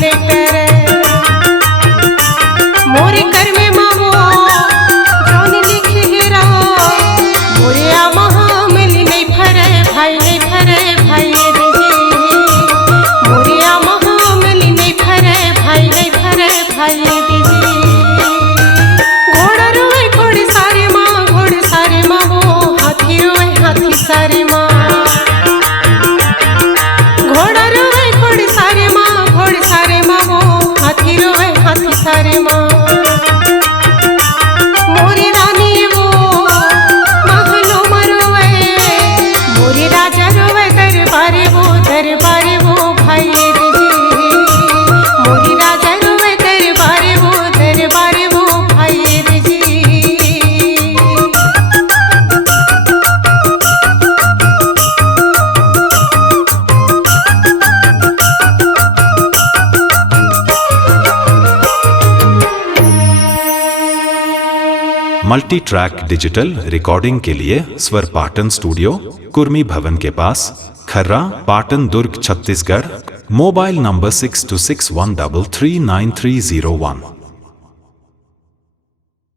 ले करे मोरे कर में मावो जौन लिखे हेरा मोरे आमा मिली नहीं फरे भाई नहीं फरे भाई रे मोरे आमा मिली नहीं फरे भाई नहीं फरे भाई रे घोड़ा रोए घोड़े सारे माँ वो हाथी रोए हाथी सारे माँ घोड़ा रोए घोड़े सारे माँ वो हाथी रोए हाथी सारे माँ मोरी रानी वो महलो मरोवे मोरी राजा रोवे दरबारे वो भाई रे मोरी राजा रोवे दरबारे वो भाई रे जी। मल्टी ट्रैक डिजिटल रिकॉर्डिंग के लिए स्वर पाटन स्टूडियो, कुर्मी भवन के पास, खर्रा, पाटन दुर्ग, छत्तीसगढ़। Mobile number 6261339301।